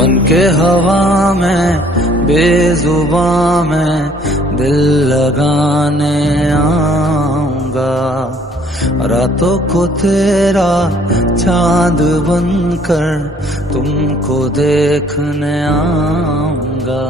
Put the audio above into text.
बन के हवा में बेजुबां में दिल लगाने आऊंगा। रातों को तेरा चांद बनकर तुमको देखने आऊंगा।